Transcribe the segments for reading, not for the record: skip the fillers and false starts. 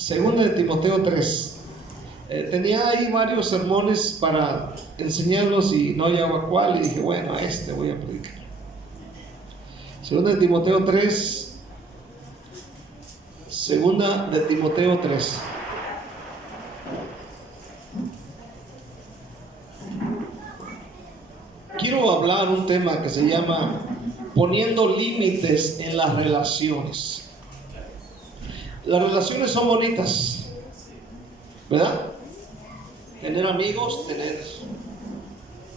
Segunda de Timoteo 3. Tenía ahí varios sermones para enseñarlos y no hallaba cuál, y dije, bueno, a este voy a predicar. Segunda de Timoteo 3. Segunda de Timoteo 3. Quiero hablar un tema que se llama poniendo límites en las relaciones. Las relaciones son bonitas, ¿verdad? Tener amigos,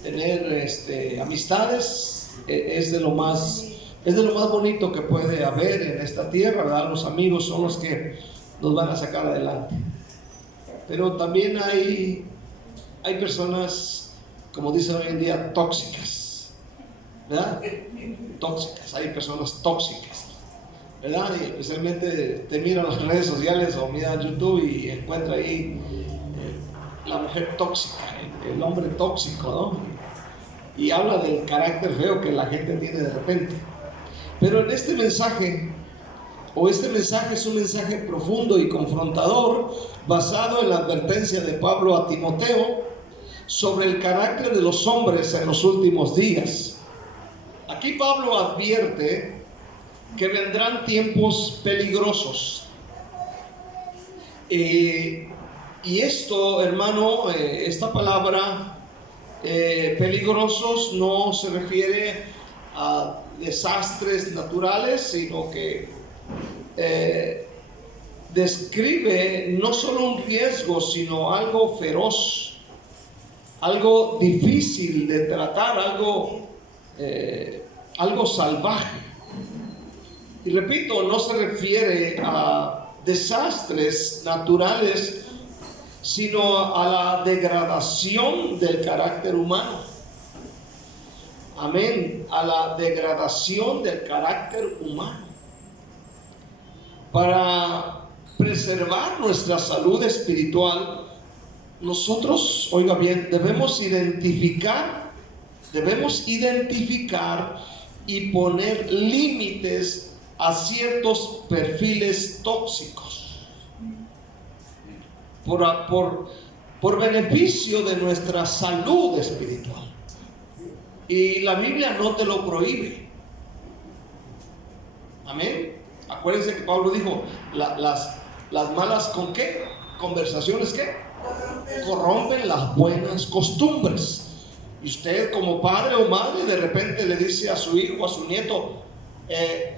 tener amistades es de lo más bonito que puede haber en esta tierra, ¿verdad? Los amigos son los que nos van a sacar adelante. Pero también hay personas, como dicen hoy en día, tóxicas, ¿verdad? Tóxicas, hay personas tóxicas, ¿verdad? Y especialmente te miran las redes sociales o miran YouTube y encuentra ahí la mujer tóxica, el hombre tóxico, ¿no? Y habla del carácter feo que la gente tiene de repente. Pero en este mensaje es un mensaje profundo y confrontador, basado en la advertencia de Pablo a Timoteo sobre el carácter de los hombres en los últimos días. Aquí Pablo advierte que vendrán tiempos peligrosos. Y esto, hermano, esta palabra peligrosos no se refiere a desastres naturales, sino que describe no solo un riesgo, sino algo feroz, algo difícil de tratar, algo salvaje. Y repito, no se refiere a desastres naturales, sino a la degradación del carácter humano. Amén, a la degradación del carácter humano. Para preservar nuestra salud espiritual, nosotros, oiga bien, debemos identificar y poner límites a ciertos perfiles tóxicos por beneficio de nuestra salud espiritual. Y la Biblia no te lo prohíbe. Amén. Acuérdense que Pablo dijo, las malas ¿con qué? Conversaciones ¿qué? Corrompen las buenas costumbres. Y usted como padre o madre de repente le dice a su hijo, a su nieto,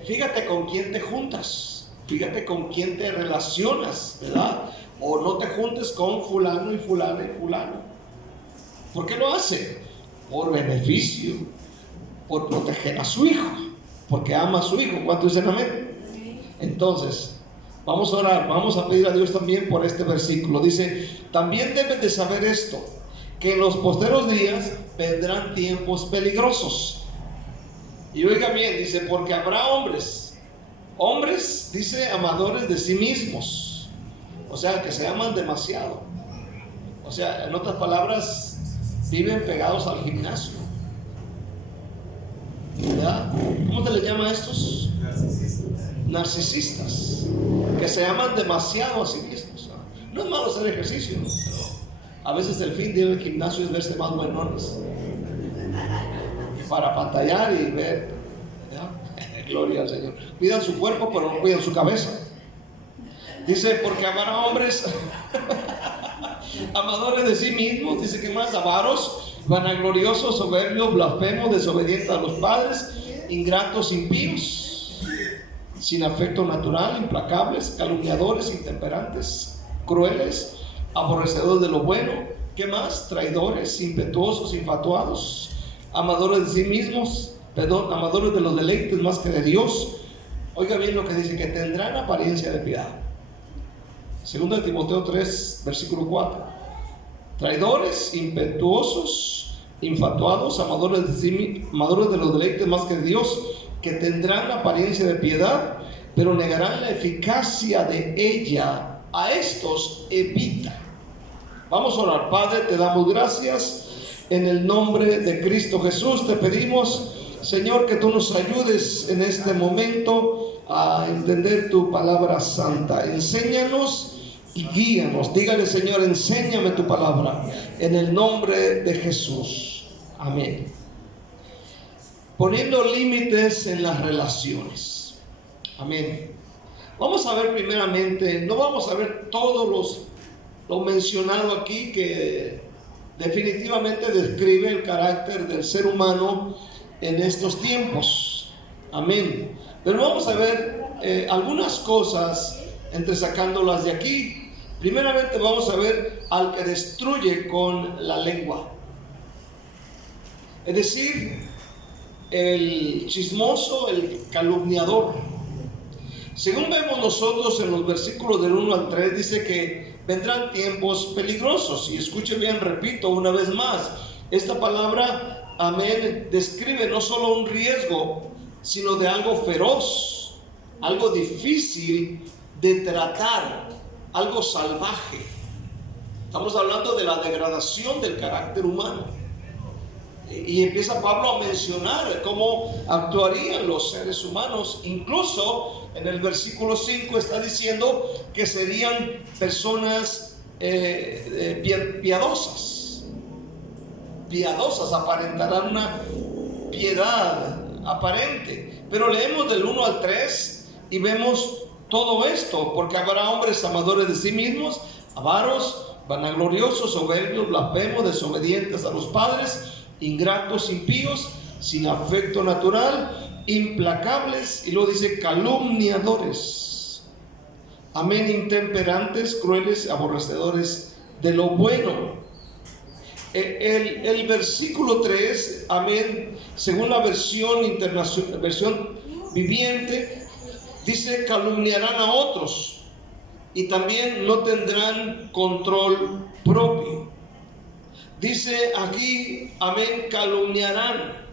fíjate con quién te juntas, fíjate con quién te relacionas, ¿verdad? O no te juntes con fulano y fulano y fulano. ¿Por qué lo hace? Por beneficio, por proteger a su hijo, porque ama a su hijo. ¿Cuántos dicen amén? Entonces, vamos a orar, vamos a pedir a Dios también por este versículo. Dice, también debes de saber esto, que en los posteros días vendrán tiempos peligrosos. Y oiga bien, dice, porque habrá hombres, dice, amadores de sí mismos. O sea, que se aman demasiado. O sea, en otras palabras, viven pegados al gimnasio, ¿verdad? ¿Cómo se les llama a estos? Narcisistas, que se aman demasiado a sí mismos. No es malo hacer ejercicio, ¿no? Pero a veces el fin de ir al gimnasio es verse más buenones, para pantallar y ver, ¿verdad? Gloria al Señor. Cuidan su cuerpo, pero no cuidan su cabeza. Dice, porque habrá hombres amadores de sí mismos, dice que más, avaros, vanagloriosos, soberbios, blasfemos, desobedientes a los padres, ingratos, impíos, sin afecto natural, implacables, calumniadores, intemperantes, crueles, aborrecedores de lo bueno. ¿Qué más? Traidores, impetuosos, infatuados, amadores de sí mismos, amadores de los deleites más que de Dios. Oiga bien lo que dice, que tendrán apariencia de piedad. Segunda de Timoteo 3, versículo 4. Traidores, impetuosos, infatuados, amadores de los deleites más que de Dios, que tendrán apariencia de piedad, pero negarán la eficacia de ella. A estos evita. Vamos a orar. Padre, te damos gracias en el nombre de Cristo Jesús. Te pedimos, Señor, que tú nos ayudes en este momento a entender tu palabra santa. Enséñanos y guíanos. Dígale: Señor, enséñame tu palabra, en el nombre de Jesús. Amén. Poniendo límites en las relaciones. Amén. Vamos a ver primeramente, no vamos a ver todos lo mencionado aquí, que definitivamente describe el carácter del ser humano en estos tiempos. Amén. Pero vamos a ver algunas cosas entresacándolas de aquí. Primeramente vamos a ver al que destruye con la lengua, es decir, el chismoso, el calumniador. Según vemos nosotros en los versículos del 1 al 3, dice que vendrán tiempos peligrosos. Y escuchen bien, repito una vez más, esta palabra, amén, describe no solo un riesgo, sino de algo feroz, algo difícil de tratar, algo salvaje. Estamos hablando de la degradación del carácter humano. Y empieza Pablo a mencionar cómo actuarían los seres humanos. Incluso en el versículo 5 está diciendo que serían personas piadosas, aparentarán una piedad aparente. Pero leemos del 1 al 3 y vemos todo esto: porque habrá hombres amadores de sí mismos, avaros, vanagloriosos, soberbios, blasfemos, desobedientes a los padres, ingratos, impíos, sin afecto natural, implacables, y luego dice calumniadores, amén, intemperantes, crueles, aborrecedores de lo bueno. El versículo 3, amén, según la versión viviente, dice: calumniarán a otros y también no tendrán control propio. Dice aquí, amén, calumniarán.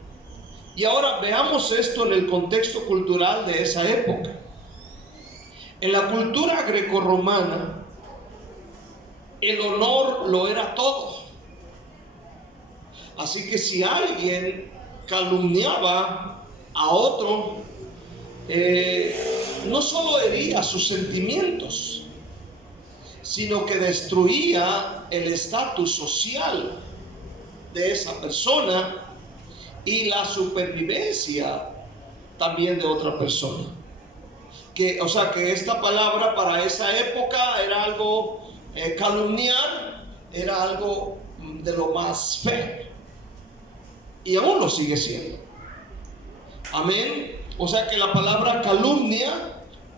Y ahora veamos esto en el contexto cultural de esa época. En la cultura grecorromana, el honor lo era todo. Así que si alguien calumniaba a otro, no solo hería sus sentimientos, sino que destruía el estatus social de esa persona y la supervivencia también de otra persona. O sea que esta palabra para esa época era algo, calumniar era algo de lo más feo, y aún lo sigue siendo. Amén. O sea que la palabra calumnia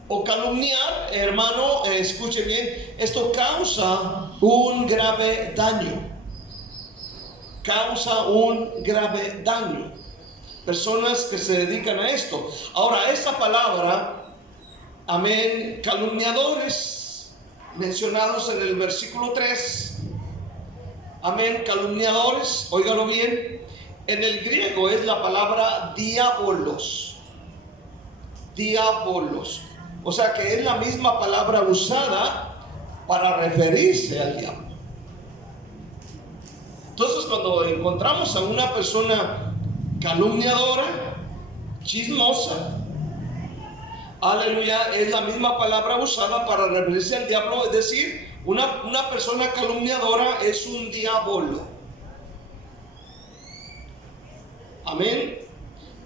o calumniar, hermano, escuche bien, esto causa un grave daño. Causa un grave daño. Personas que se dedican a esto. Ahora, esa palabra, amén, calumniadores, mencionados en el versículo 3, amén, calumniadores, óigalo bien, en el griego es la palabra diabolos. Diabolos. O sea que es la misma palabra usada para referirse al diablo. Entonces, cuando encontramos a una persona calumniadora, chismosa, aleluya, es la misma palabra usada para referirse al diablo. Es decir, una persona calumniadora es un diablo. Amén.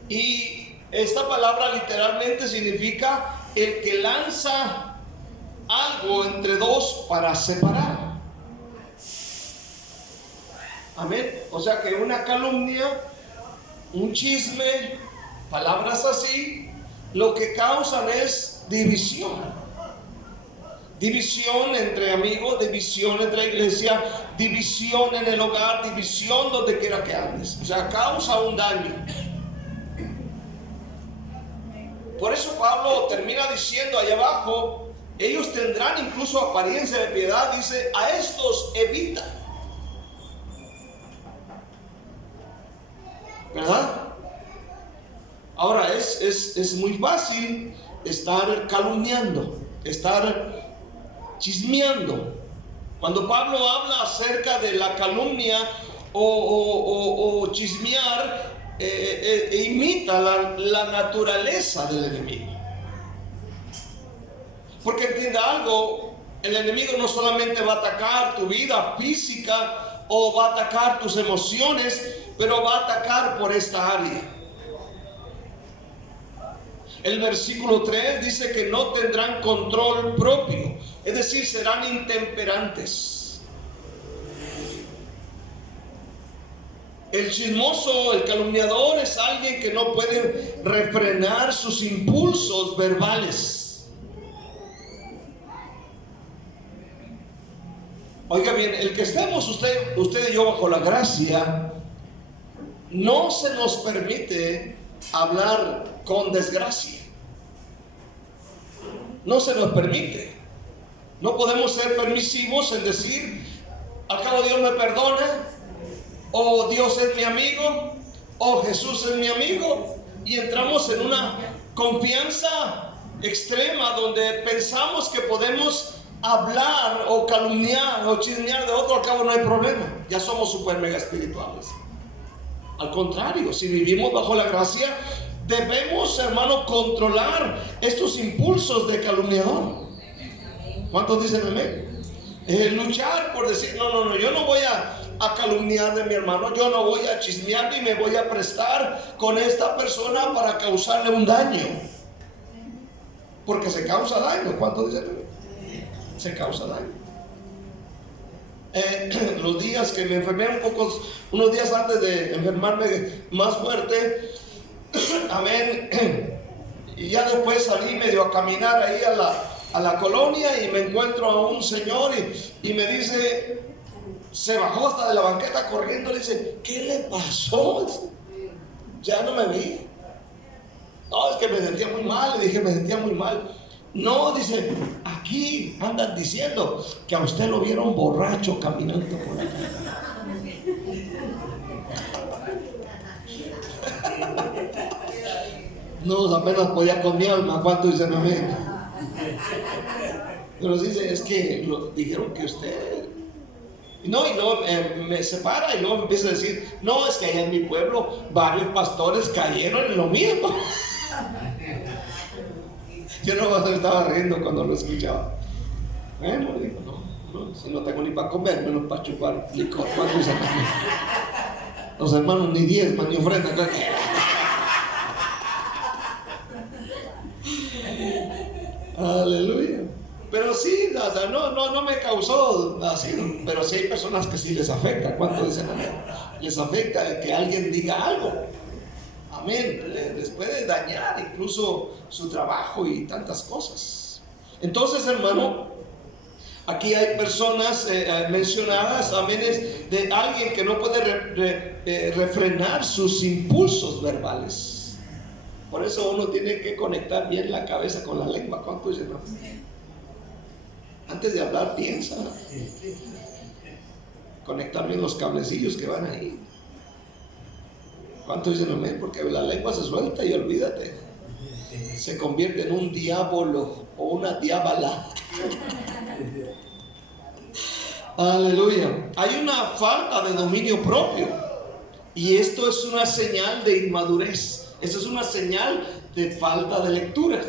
Y esta palabra literalmente significa el que lanza algo entre dos para separar. Amén. O sea que una calumnia, un chisme, palabras así, lo que causan es división. División entre amigos, división entre la iglesia, división en el hogar, división donde quiera que andes. O sea, causa un daño. Por eso Pablo termina diciendo allá abajo: ellos tendrán incluso apariencia de piedad. Dice: a estos evita. ¿Verdad? Ahora es muy fácil estar calumniando, estar chismeando. Cuando Pablo habla acerca de la calumnia o chismear, imita la naturaleza del enemigo. Porque entienda algo, El enemigo no solamente va a atacar tu vida física o va a atacar tus emociones, pero va a atacar por esta área. El versículo 3 dice que no tendrán control propio, es decir, serán intemperantes. El chismoso, el calumniador es alguien que no puede refrenar sus impulsos verbales. Oiga bien, el que estemos usted y yo bajo la gracia, no se nos permite hablar con desgracia. No se nos permite. No podemos ser permisivos en decir, al cabo Dios me perdona, o Dios es mi amigo, o Jesús es mi amigo, y entramos en una confianza extrema donde pensamos que podemos hablar o calumniar o chismear de otro. Al cabo no hay problema, ya somos super mega espirituales. Al contrario, si vivimos bajo la gracia, debemos, hermano, controlar estos impulsos de calumniador. ¿Cuántos dicen amén? Luchar por decir, no, yo no voy a calumniar de mi hermano, yo no voy a chismear ni me voy a prestar con esta persona para causarle un daño, porque se causa daño. ¿Cuántos dicen amén? Se causa daño. Los días que me enfermé unos días antes de enfermarme más fuerte, amén, y ya después salí medio a caminar ahí a la colonia y me encuentro a un señor y me dice, se bajó hasta de la banqueta corriendo, le dice, ¿qué le pasó? Ya no me vi. No, es que me sentía muy mal. Le dije, me sentía muy mal. No, dice, aquí andan diciendo que a usted lo vieron borracho caminando por aquí. No, apenas podía con mi alma. ¿Cuánto dicen amén? Pero dice, es que dijeron que usted... No, y luego me separa y luego me empieza a decir, no, es que allá en mi pueblo varios pastores cayeron en lo mismo. Yo no me estaba riendo cuando lo escuchaba. Bueno, digo, no, si no tengo ni para comer, menos para chupar licor. ¿Cuántos dicen amén? Los hermanos ni diezman ni ofrendan. Aleluya. Pero sí, o sea, no me causó así, pero sí hay personas que sí les afecta. ¿Cuánto dicen amén? Les afecta que alguien diga algo. Amén. Les puede dañar incluso su trabajo y tantas cosas. Entonces, hermano, aquí hay personas mencionadas, amén, de alguien que no puede refrenar sus impulsos verbales. Por eso uno tiene que conectar bien la cabeza con la lengua. ¿Cuánto dicen amén? Antes de hablar, piensa. Conectar bien los cablecillos que van ahí. ¿Cuánto dicen amén? Porque la lengua se suelta y olvídate, se convierte en un diablo o una diabala. Aleluya. Hay una falta de dominio propio, y esto es una señal de inmadurez. Esto es una señal de falta de lectura,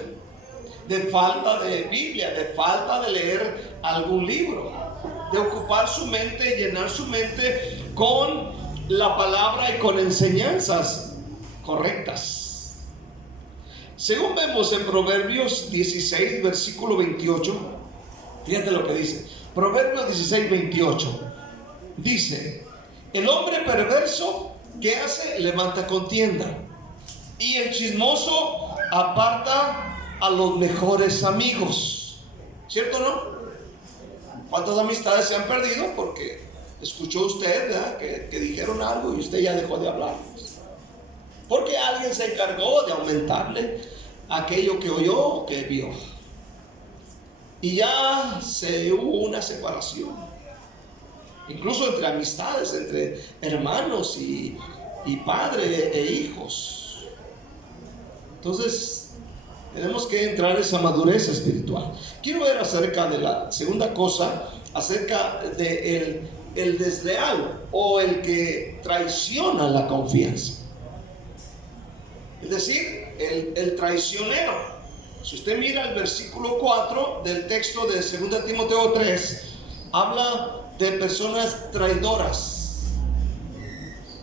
de falta de Biblia, de falta de leer algún libro, de ocupar su mente, llenar su mente con la palabra y con enseñanzas correctas. Según vemos en Proverbios 16, versículo 28, fíjate lo que dice. Proverbios 16, 28 dice: el hombre perverso, ¿qué hace? Levanta contienda, y el chismoso aparta a los mejores amigos. ¿Cierto o no? ¿Cuántas amistades se han perdido porque escuchó usted, ¿verdad?, que dijeron algo y usted ya dejó de hablar? Porque alguien se encargó de aumentarle aquello que oyó o que vio, y ya hubo una separación, incluso entre amistades, entre hermanos y padre e hijos. Entonces tenemos que entrar en esa madurez espiritual. Quiero ver acerca de la segunda cosa, acerca de el desleal o el que traiciona la confianza. Es decir, el traicionero. Si usted mira el versículo 4 del texto de 2 Timoteo 3, habla de personas traidoras.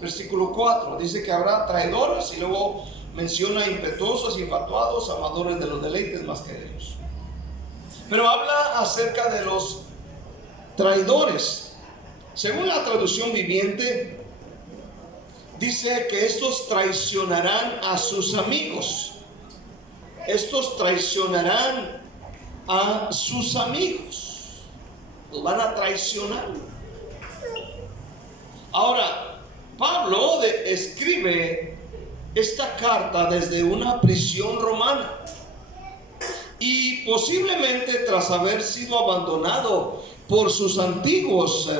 Versículo 4 dice que habrá traidores y luego menciona impetuosos, infatuados, amadores de los deleites más que de Dios. Pero habla acerca de los traidores. Según la traducción viviente, dice que estos traicionarán a sus amigos. Estos traicionarán a sus amigos. Los van a traicionar. Ahora, Pablo escribe esta carta desde una prisión romana. Y posiblemente tras haber sido abandonado por sus antiguos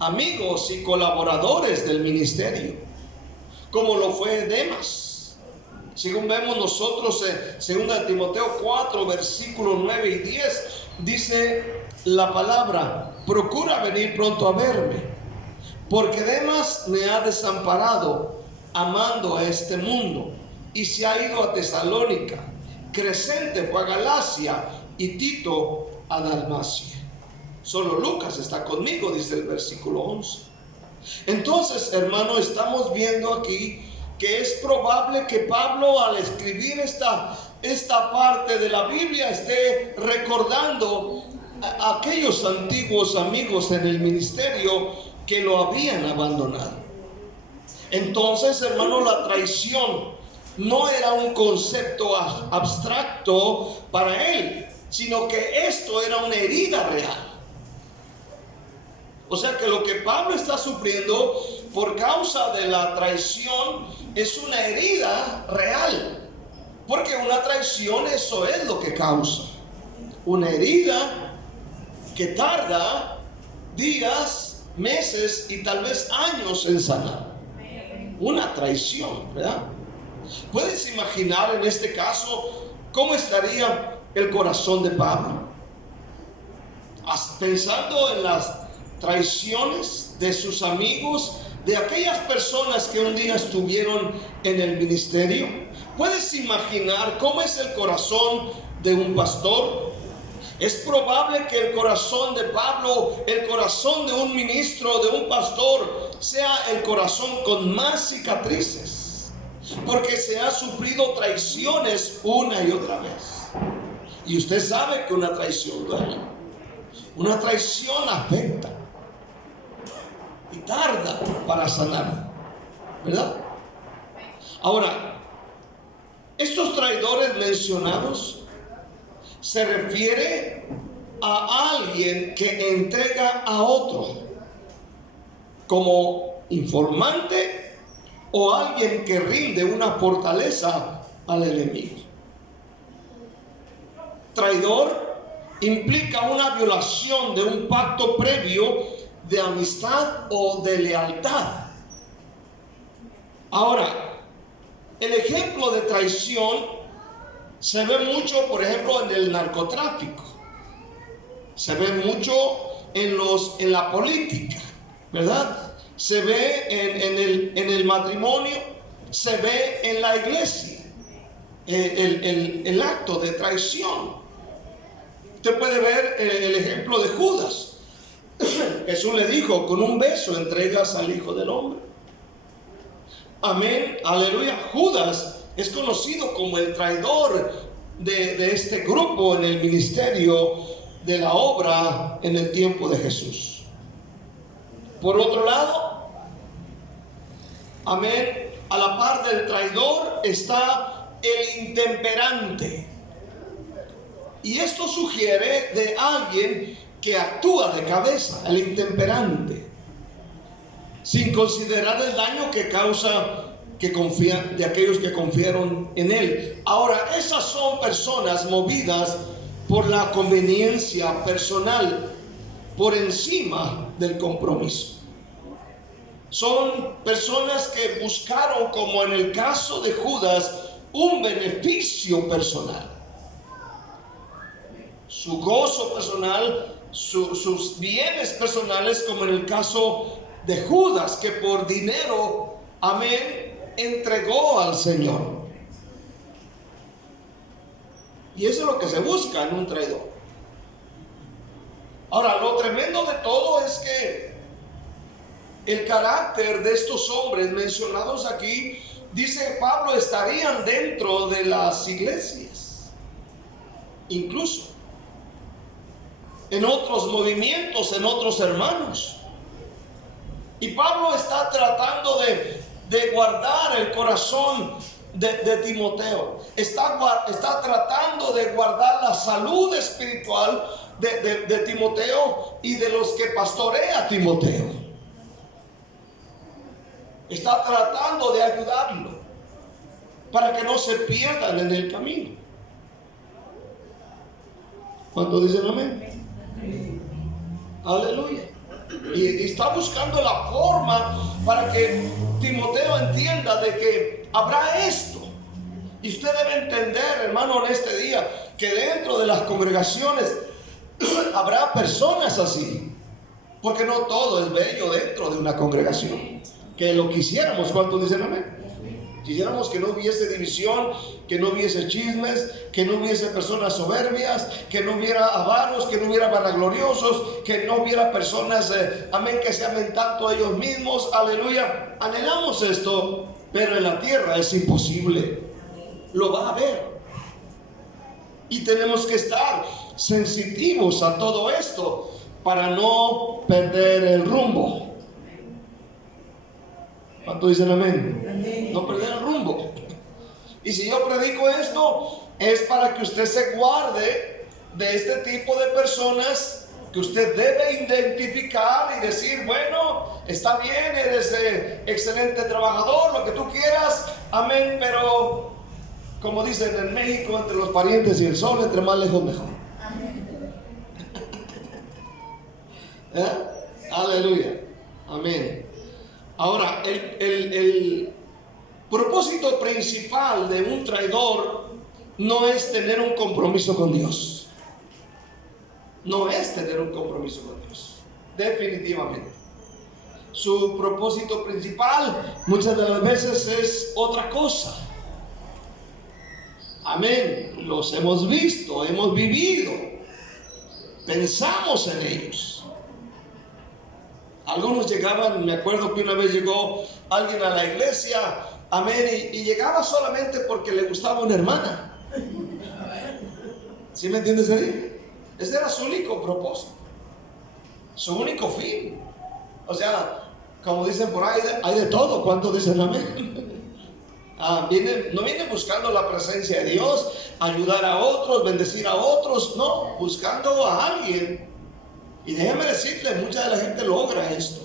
amigos y colaboradores del ministerio, como lo fue Demas. Según vemos nosotros en 2 Timoteo 4, versículos 9 y 10, dice la palabra: procura venir pronto a verme, porque Demas me ha desamparado amando a este mundo y se ha ido a Tesalónica. Crescente fue a Galacia y Tito a Dalmacia. Solo Lucas está conmigo, dice el versículo 11. Entonces, hermano, estamos viendo aquí que es probable que Pablo, al escribir esta parte de la Biblia, esté recordando a aquellos antiguos amigos en el ministerio que lo habían abandonado. Entonces, hermano, la traición no era un concepto abstracto para él, sino que esto era una herida real. O sea que lo que Pablo está sufriendo por causa de la traición es una herida real, porque una traición, eso es lo que causa una herida que tarda días, meses y tal vez años en sanar. Una traición, ¿verdad? ¿Puedes imaginar en este caso cómo estaría el corazón de Pablo? Pensando en las traiciones de sus amigos, de aquellas personas que un día estuvieron en el ministerio. ¿Puedes imaginar cómo es el corazón de un pastor? Es probable que el corazón de Pablo, el corazón de un ministro, de un pastor, sea el corazón con más cicatrices, porque se ha sufrido traiciones una y otra vez. Y usted sabe que una traición duele. Una traición afecta y tarda para sanar, ¿verdad? Ahora, estos traidores mencionados se refiere a alguien que entrega a otro como informante o alguien que rinde una fortaleza al enemigo. Traidor implica una violación de un pacto previo de amistad o de lealtad. Ahora, el ejemplo de traición se ve mucho, por ejemplo, en el narcotráfico. Se ve mucho en la política, ¿verdad? Se ve en el matrimonio, se ve en la iglesia, el acto de traición. Usted puede ver el ejemplo de Judas. Jesús le dijo: con un beso entregas al Hijo del Hombre. Amén, aleluya. Judas es conocido como el traidor de este grupo en el ministerio de la obra en el tiempo de Jesús. Por otro lado, amén, a la par del traidor está el intemperante. Y esto sugiere de alguien que actúa de cabeza, el intemperante, sin considerar el daño que causa de aquellos que confiaron en él. Ahora, esas son personas movidas por la conveniencia personal por encima del compromiso. Son personas que buscaron, como en el caso de Judas, un beneficio personal, su gozo personal, sus bienes personales, como en el caso de Judas, que por dinero, amén, entregó al Señor. Y eso es lo que se busca en un traidor. Ahora, lo tremendo de todo es que el carácter de estos hombres mencionados aquí, dice Pablo, estarían dentro de las iglesias, incluso en otros movimientos, en otros hermanos. Y Pablo está tratando de guardar el corazón de Timoteo. Está tratando de guardar la salud espiritual de Timoteo y de los que pastorea Timoteo. Está tratando de ayudarlo para que no se pierdan en el camino. ¿Cuántos dicen amén? Aleluya. Y está buscando la forma para que Timoteo entienda de que habrá esto. Y usted debe entender, hermano, en este día, que dentro de las congregaciones habrá personas así. Porque no todo es bello dentro de una congregación. Que lo quisiéramos. ¿Cuántos dicen amén? Quisiéramos que no hubiese división, que no hubiese chismes, que no hubiese personas soberbias, que no hubiera avaros, que no hubiera vanagloriosos, que no hubiera personas, amén, que se amen tanto a ellos mismos, aleluya. Anhelamos esto, pero en la tierra es imposible. Lo va a haber. Y tenemos que estar sensitivos a todo esto para no perder el rumbo. ¿Cuántos dicen amén? No perder el rumbo. Y si yo predico esto, es para que usted se guarde de este tipo de personas que usted debe identificar y decir, bueno, está bien, eres excelente trabajador, lo que tú quieras, amén, pero como dicen en México, entre los parientes y el sol, entre más lejos mejor. Aleluya, amén. Ahora, el propósito principal de un traidor no es tener un compromiso con Dios. No es tener un compromiso con Dios, definitivamente. Su propósito principal muchas de las veces es otra cosa. Amén. Los hemos visto, hemos vivido, pensamos en ellos. Algunos llegaban, me acuerdo que una vez llegó alguien a la iglesia, amén, y llegaba solamente porque le gustaba una hermana. ¿Sí me entiendes ahí? Ese era su único propósito, su único fin. O sea, como dicen por ahí, hay de todo. ¿Cuántos dicen amén? No vienen buscando la presencia de Dios, ayudar a otros, bendecir a otros, no, buscando a alguien. Y déjeme decirle, mucha de la gente logra esto.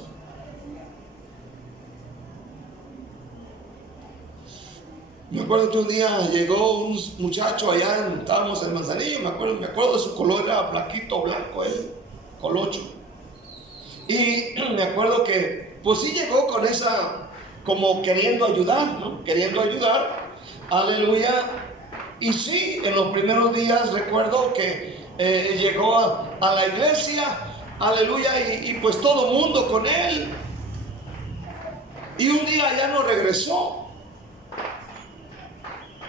Me acuerdo que un día llegó un muchacho allá, estábamos en Manzanillo, me acuerdo de su color, era blanquito, blanco, colocho. Y me acuerdo que, pues sí llegó con esa, como queriendo ayudar, ¿no? Queriendo ayudar, aleluya. Y sí, en los primeros días recuerdo que llegó a la iglesia, aleluya, y pues todo mundo con él. Y un día ya no regresó.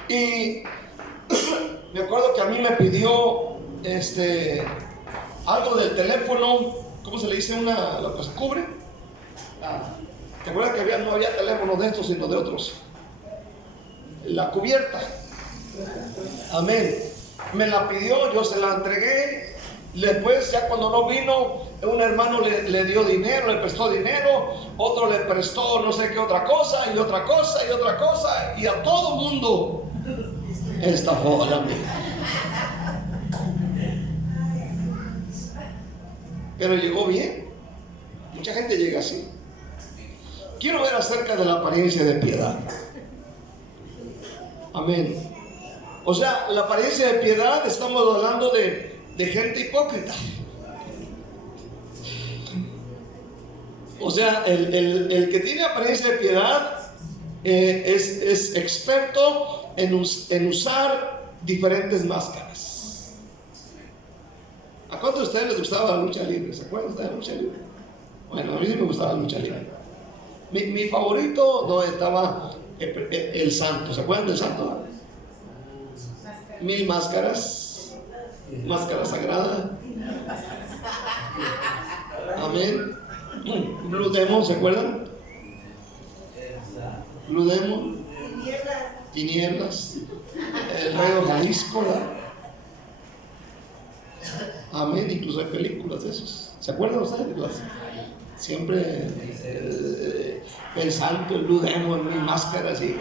Y me acuerdo que a mí me pidió algo del teléfono. ¿Cómo se le dice? Lo que se cubre. ¿Te acuerdas que no había teléfonos de estos sino de otros? La cubierta. Amén. Me la pidió, yo se la entregué. Después, ya cuando no vino, un hermano le dio dinero, le prestó dinero, otro le prestó no sé qué otra cosa, y otra cosa, y otra cosa, y a todo mundo estafó a la amiga. Pero llegó bien. Mucha gente llega así. Quiero ver acerca de la apariencia de piedad. Amén. O sea, la apariencia de piedad, estamos hablando de gente hipócrita. O sea, el que tiene apariencia de piedad es experto en usar diferentes máscaras. ¿A cuántos de ustedes les gustaba la lucha libre? ¿Se acuerdan de la lucha libre? Bueno, a mí sí me gustaba la lucha libre. Mi favorito no estaba el santo. ¿Se acuerdan del santo? 1000 máscaras, máscara sagrada. Amén. Blue Demon, ¿se acuerdan? Blue Demon, Tinieblas, el Rey de Jalisco, ¿verdad? Amén. Incluso hay películas de esos. ¿Se acuerdan ustedes? Siempre el santo, el Blue Demon, 1000 máscaras. Y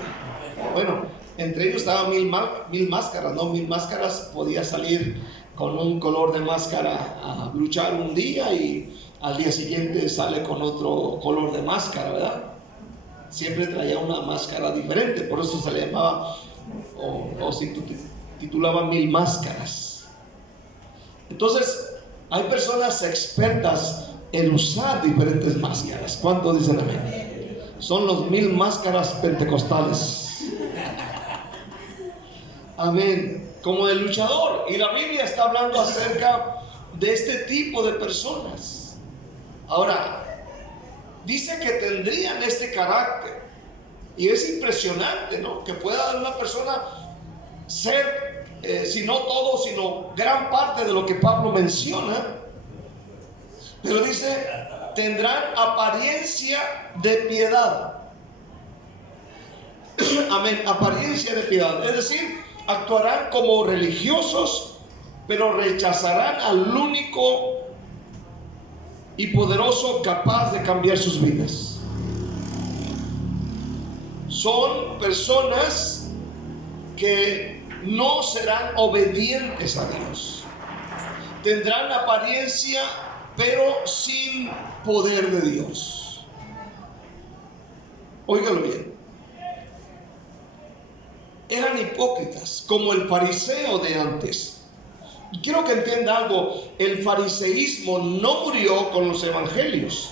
bueno, entre ellos estaban 1000 máscaras, ¿no? 1000 máscaras. Podía salir con un color de máscara a luchar un día y al día siguiente sale con otro color de máscara, ¿verdad? Siempre traía una máscara diferente, por eso se le llamaba o se titulaba 1000 máscaras. Entonces, hay personas expertas en usar diferentes máscaras. ¿Cuántos dicen amén? Son los 1000 máscaras pentecostales. Amén. Como el luchador. Y la Biblia está hablando acerca de este tipo de personas. Ahora, dice que tendrían este carácter. Y es impresionante, ¿no? Que pueda una persona ser, si no todo, sino gran parte de lo que Pablo menciona. Pero dice, tendrán apariencia de piedad. Amén, apariencia de piedad. Es decir, actuarán como religiosos, pero rechazarán al único y poderoso capaz de cambiar sus vidas. Son personas que no serán obedientes a Dios. Tendrán apariencia, pero sin poder de Dios. Óigalo bien. Eran hipócritas, como el fariseo de antes. Y quiero que entienda algo: el fariseísmo no murió con los evangelios.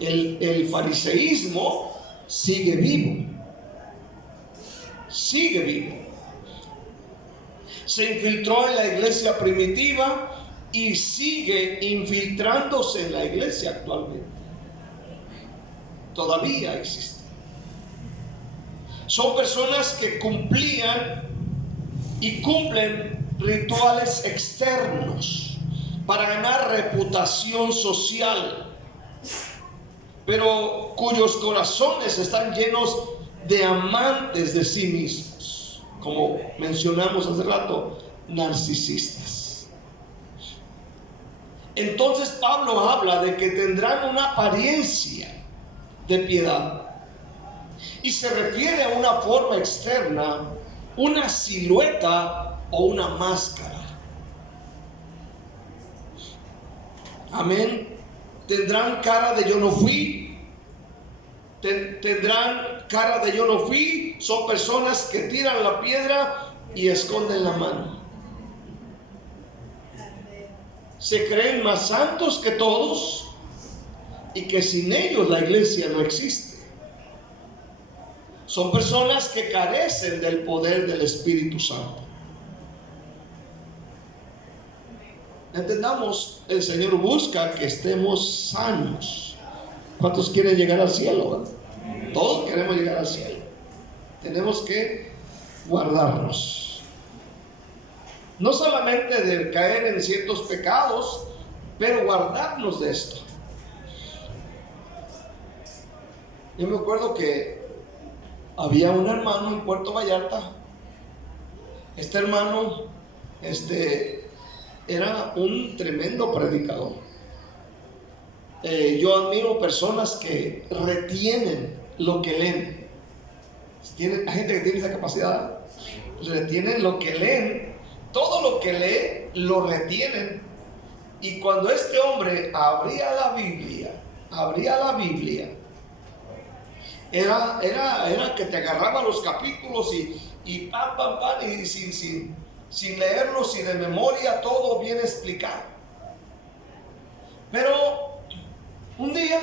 El fariseísmo sigue vivo. Sigue vivo. Se infiltró en la iglesia primitiva y sigue infiltrándose en la iglesia actualmente. Todavía existe. Son personas que cumplían y cumplen rituales externos para ganar reputación social, pero cuyos corazones están llenos de amantes de sí mismos, como mencionamos hace rato, narcisistas. Entonces Pablo habla de que tendrán una apariencia de piedad y se refiere a una forma externa, una silueta o una máscara. Amén. Tendrán cara de yo no fui. Tendrán cara de yo no fui. Son personas que tiran la piedra y esconden la mano. Se creen más santos que todos y que sin ellos la iglesia no existe. Son personas que carecen del poder del Espíritu Santo. Entendamos, el Señor busca que estemos sanos. ¿Cuántos quieren llegar al cielo? Todos queremos llegar al cielo. Tenemos que guardarnos. No solamente de caer en ciertos pecados, pero guardarnos de esto. Yo me acuerdo que había un hermano en Puerto Vallarta. Este hermano, era un tremendo predicador. Yo admiro personas que retienen lo que leen. Hay gente que tiene esa capacidad. Retienen lo que leen. Todo lo que lee lo retienen. Y cuando este hombre abría la Biblia, era que te agarraba los capítulos y pam, y sin leerlos y de memoria, todo bien explicado. Pero un día,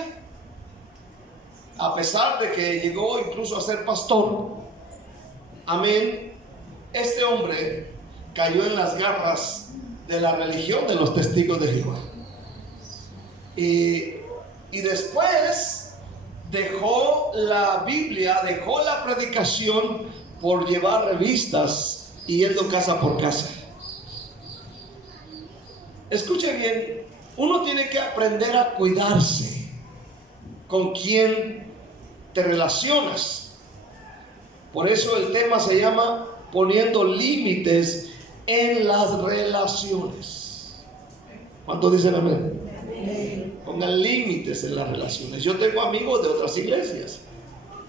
a pesar de que llegó incluso a ser pastor, amén, este hombre cayó en las garras de la religión de los testigos de Jehová. Y después dejó la Biblia, dejó la predicación por llevar revistas y yendo casa por casa. Escuche bien, uno tiene que aprender a cuidarse con quién te relacionas. Por eso el tema se llama poniendo límites en las relaciones. ¿Cuántos dicen amén? Pongan límites en las relaciones. Yo tengo amigos de otras iglesias.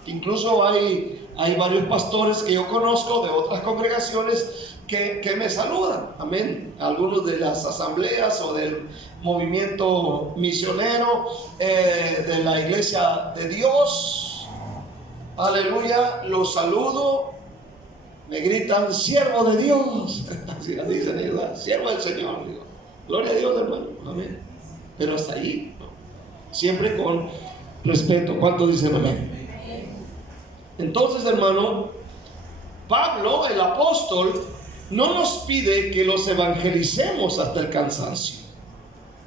Incluso hay varios pastores que yo conozco de otras congregaciones que me saludan. Amén. Algunos de las asambleas o del movimiento misionero, de la iglesia de Dios. Aleluya. Los saludo. Me gritan, siervo de Dios. Así dicen ellos, siervo del Señor. Digo, gloria a Dios, hermano. Amén. Pero hasta ahí, ¿no? Siempre con respeto. ¿Cuántos dicen amén? Entonces, hermano, Pablo, el apóstol, no nos pide que los evangelicemos hasta el cansancio.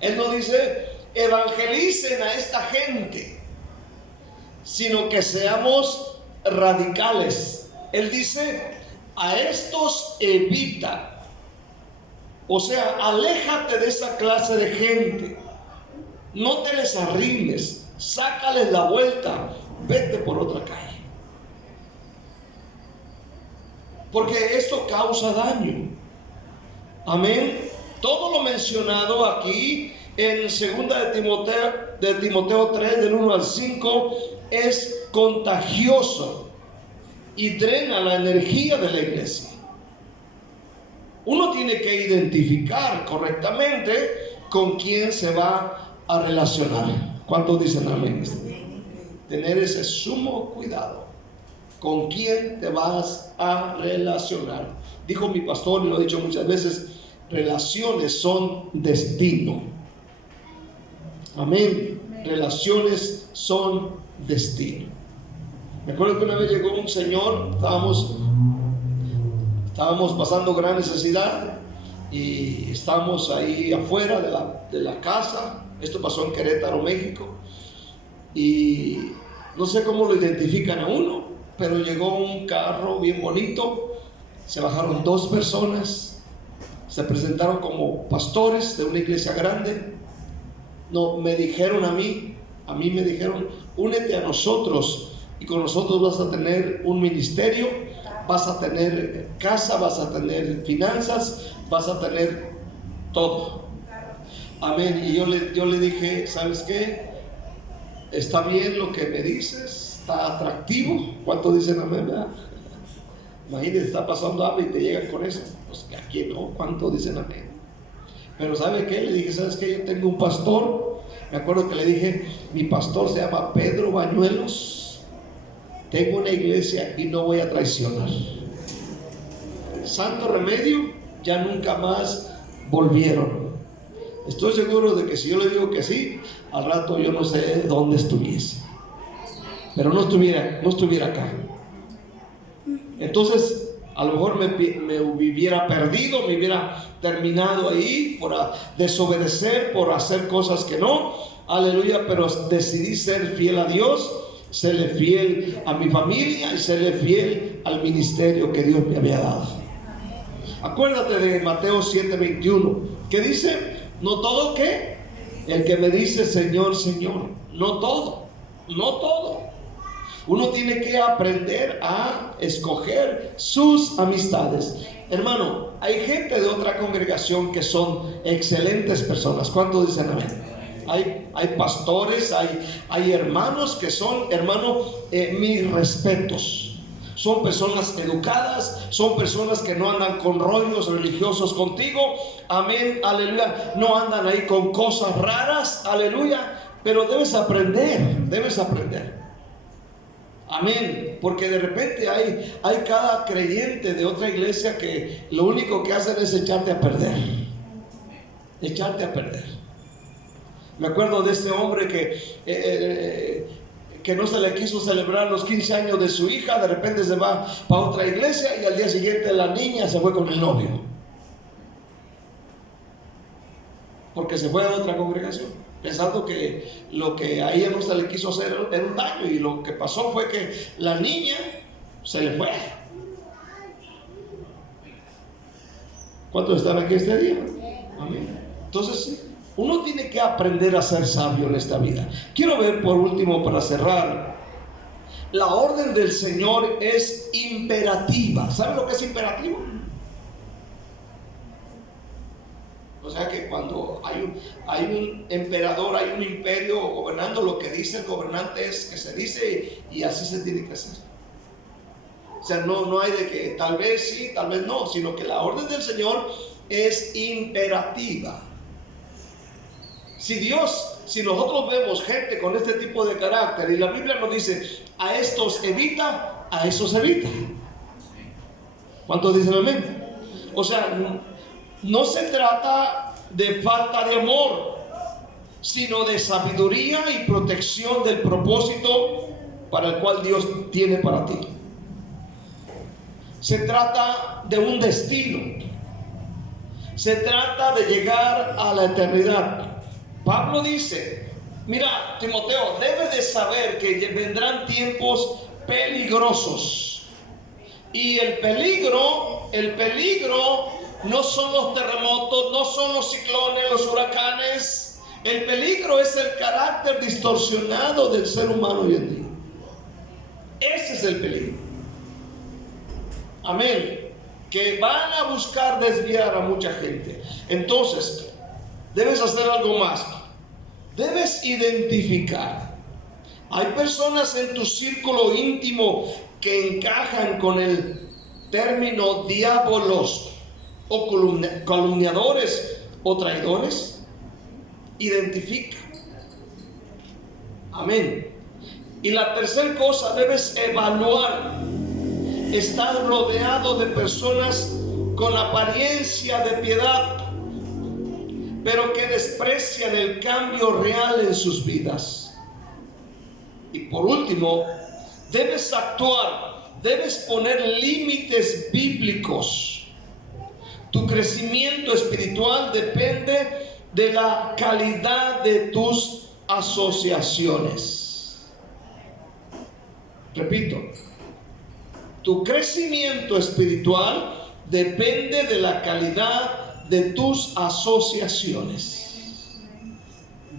Él no dice, evangelicen a esta gente, sino que seamos radicales. Él dice, a estos evita. O sea, aléjate de esa clase de gente. No te les arrimes, sácales la vuelta, vete por otra calle. Porque esto causa daño. Amén. Todo lo mencionado aquí en 2 de Timoteo 3, del 1 al 5, es contagioso y drena la energía de la iglesia. Uno tiene que identificar correctamente con quién se va a relacionar. ¿Cuántos dicen amén? Tener ese sumo cuidado. ¿Con quién te vas a relacionar? Dijo mi pastor, y lo he dicho muchas veces, relaciones son destino. Amén. Relaciones son destino. Me acuerdo que una vez llegó un señor, estábamos pasando gran necesidad y estábamos ahí afuera de la casa. Esto pasó en Querétaro, México, y no sé cómo lo identifican a uno, pero llegó un carro bien bonito, se bajaron 2 personas, se presentaron como pastores de una iglesia grande. No, me dijeron a mí me dijeron, únete a nosotros y con nosotros vas a tener un ministerio, vas a tener casa, vas a tener finanzas, vas a tener todo. Amén. Y yo le dije, ¿sabes qué? Está bien lo que me dices, está atractivo. ¿Cuántos dicen amén? ¿Verdad? Imagínate, está pasando hambre y te llegan con eso. Pues que aquí no. ¿Cuántos dicen amén? Pero ¿sabe qué? Le dije, ¿sabes qué? Yo tengo un pastor. Me acuerdo que le dije, mi pastor se llama Pedro Bañuelos. Tengo una iglesia y no voy a traicionar. Santo remedio, ya nunca más volvieron. Estoy seguro de que si yo le digo que sí, al rato yo no sé dónde estuviese, pero no estuviera acá. Entonces a lo mejor me hubiera perdido, me hubiera terminado ahí por desobedecer, por hacer cosas que no. Aleluya. Pero decidí ser fiel a Dios, serle fiel a mi familia y serle fiel al ministerio que Dios me había dado. Acuérdate de Mateo 7:21, que dice, no todo que el que me dice Señor, Señor, no todo. Uno tiene que aprender a escoger sus amistades. Hermano, hay gente de otra congregación que son excelentes personas. ¿Cuántos dicen amén? Hay pastores, hay hermanos que son, mis respetos. Son personas educadas, son personas que no andan con rollos religiosos contigo. Amén, aleluya. No andan ahí con cosas raras, aleluya. Pero debes aprender. Amén, porque de repente hay cada creyente de otra iglesia que lo único que hacen es echarte a perder. Me acuerdo de este hombre que no se le quiso celebrar los 15 años de su hija. De repente se va para otra iglesia y al día siguiente la niña se fue con el novio, porque se fue a otra congregación, pensando que lo que a ella no se le quiso hacer era un daño, y lo que pasó fue que la niña se le fue. ¿Cuántos están aquí este día? Amén. Entonces, uno tiene que aprender a ser sabio en esta vida. Quiero ver por último, para cerrar, la orden del Señor es imperativa. ¿Sabe lo que es imperativo? O sea que cuando hay un emperador, hay un imperio gobernando, lo que dice el gobernante es que se dice y así se tiene que hacer. O sea, no hay de que tal vez sí, tal vez no, sino que la orden del Señor es imperativa. Si nosotros vemos gente con este tipo de carácter y la Biblia nos dice, a estos evita, a esos evita. ¿Cuántos dicen amén? O sea, no se trata de falta de amor, sino de sabiduría y protección del propósito para el cual Dios tiene para ti. Se trata de un destino. Se trata de llegar a la eternidad. Pablo dice, mira, Timoteo, debes de saber que vendrán tiempos peligrosos. Y el peligro no son los terremotos, no son los ciclones, los huracanes. El peligro es el carácter distorsionado del ser humano hoy en día. Ese es el peligro. Amén. Que van a buscar desviar a mucha gente. Entonces, debes hacer algo más. Debes identificar. Hay personas en tu círculo íntimo que encajan con el término diabolos o calumniadores o traidores. Identifica. Amén. Y la tercera cosa, debes evaluar. Estar rodeado de personas con apariencia de piedad, pero que desprecian el cambio real en sus vidas. Y por último, debes actuar, debes poner límites bíblicos. Tu crecimiento espiritual depende de la calidad de tus asociaciones. Repito, tu crecimiento espiritual depende de la calidad de tus asociaciones.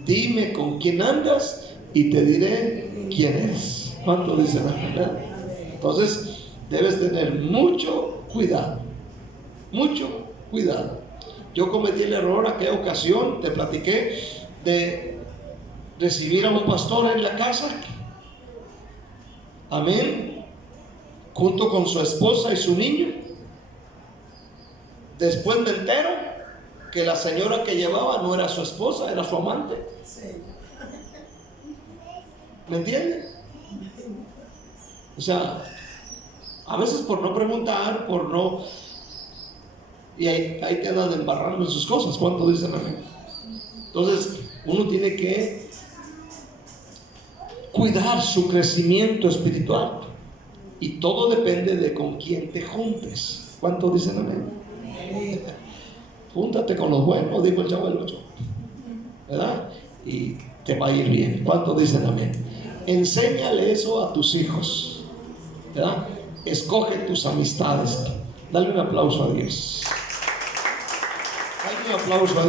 Dime con quién andas y te diré quién eres. ¿Cuánto dicen la verdad? Entonces, debes tener mucho cuidado. Mucho cuidado. Yo cometí el error aquella ocasión, te platiqué, de recibir a un pastor en la casa. Amén. Junto con su esposa y su niño. Después me entero que la señora que llevaba no era su esposa, era su amante. ¿Me entiendes? O sea, a veces por no preguntar, por no... Y ahí te andan embarrando en sus cosas. ¿Cuánto dicen amén? Entonces, uno tiene que cuidar su crecimiento espiritual. Y todo depende de con quién te juntes. ¿Cuántos dicen amén? Júntate con los buenos, dijo el Chavo del Ocho, ¿verdad? Y te va a ir bien. ¿Cuántos dicen amén? Enséñale eso a tus hijos, ¿verdad? Escoge tus amistades. Dale un aplauso a Dios. Dale un aplauso a Dios.